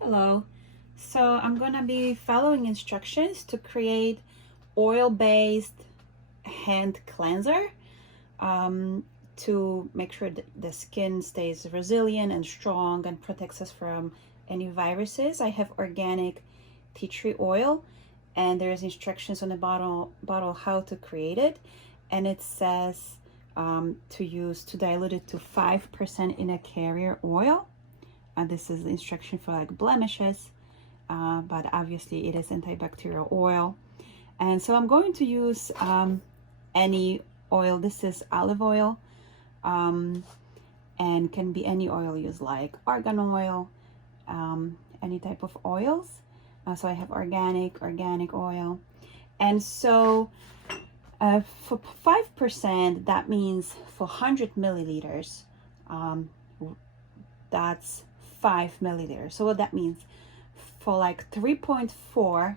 Hello. So I'm gonna be following instructions to create oil-based hand cleanser to make sure that the skin stays resilient and strong and protects us from any viruses. I have organic tea tree oil, and there's instructions on the bottle how to create it, and it says to dilute it to 5% in a carrier oil. This is the instruction for like blemishes, but obviously it is antibacterial oil. And so I'm going to use any oil. This is olive oil, and can be any oil used, like argan oil, any type of oils. So I have organic oil. And so for 5%, that means for 100 milliliters, that's 5 milliliters. So what that means, for like 3.4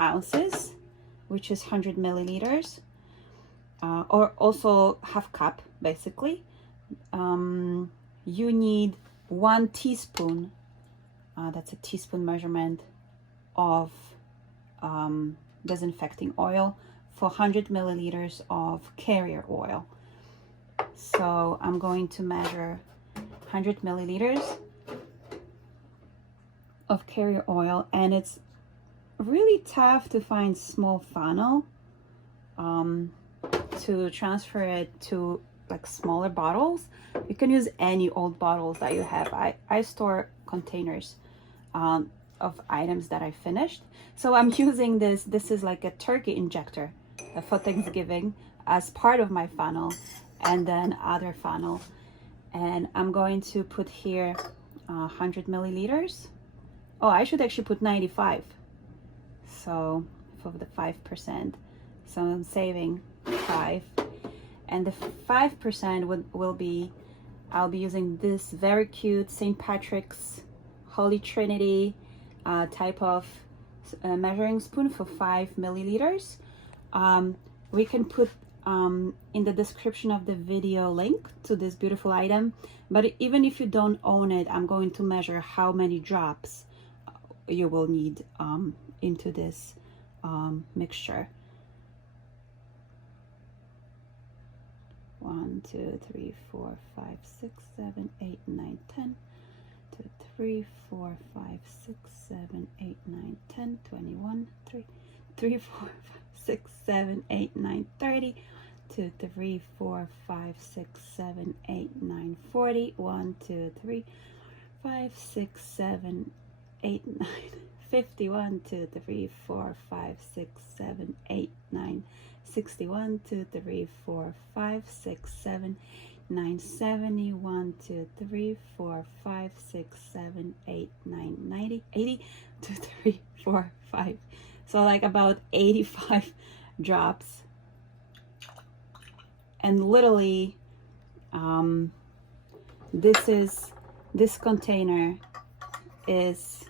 ounces, which is 100 milliliters, or also half cup basically, you need 1 teaspoon, that's a teaspoon measurement of disinfecting oil for 100 milliliters of carrier oil. So I'm going to measure 100 milliliters of carrier oil, and it's really tough to find small funnel to transfer it to like smaller bottles. You can use any old bottles that you have. I store containers of items that I finished, so I'm using this is like a turkey injector for Thanksgiving as part of my funnel, and then other funnel. And I'm going to put here 100 milliliters. Oh, I should actually put 95. So for the 5%. So I'm saving 5. And the 5% will be, I'll be using this very cute St. Patrick's Holy Trinity type of measuring spoon for 5 milliliters. We can put in the description of the video link to this beautiful item, but even if you don't own it, I'm going to measure how many drops you will need into this mixture. 1, 2, 3, 4, 5, 6, 7, 8, 9, 10. 2, 3, 4, 5, 6, 7, 8, 9, 10, 21, 3, 4, 5, 6, 7, 8, 9, 30. 2, 3, 4, 5, 6, 7, 8, 9, 40. 1, 2, 3, 5, 6, 7, 8, 9, 50. 1, 2, 3, 4, 5, 6, 7, 8, 9, 60. 1, 2, 3, 4, 5, 6, 7, 9, 70. 1, 2, 3, 4, 5, 6, 7, 8, 9, 90, 80. 2, 3, 4, 5. So like about 85 drops. And literally, this container is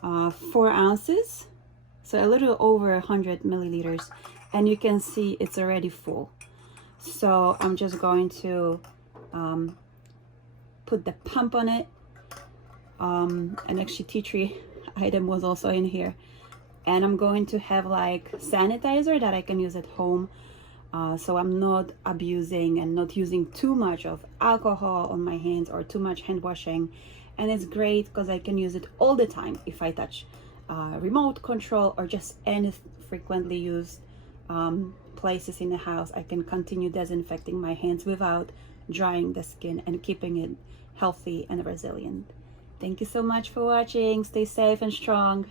4 ounces, so a little over 100 milliliters, and you can see it's already full. So I'm just going to put the pump on it, and actually tea tree item was also in here, and I'm going to have like sanitizer that I can use at home. So I'm not abusing and not using too much of alcohol on my hands or too much hand washing. And it's great because I can use it all the time if I touch remote control or just any frequently used places in the house. I can continue disinfecting my hands without drying the skin and keeping it healthy and resilient. Thank you so much for watching. Stay safe and strong.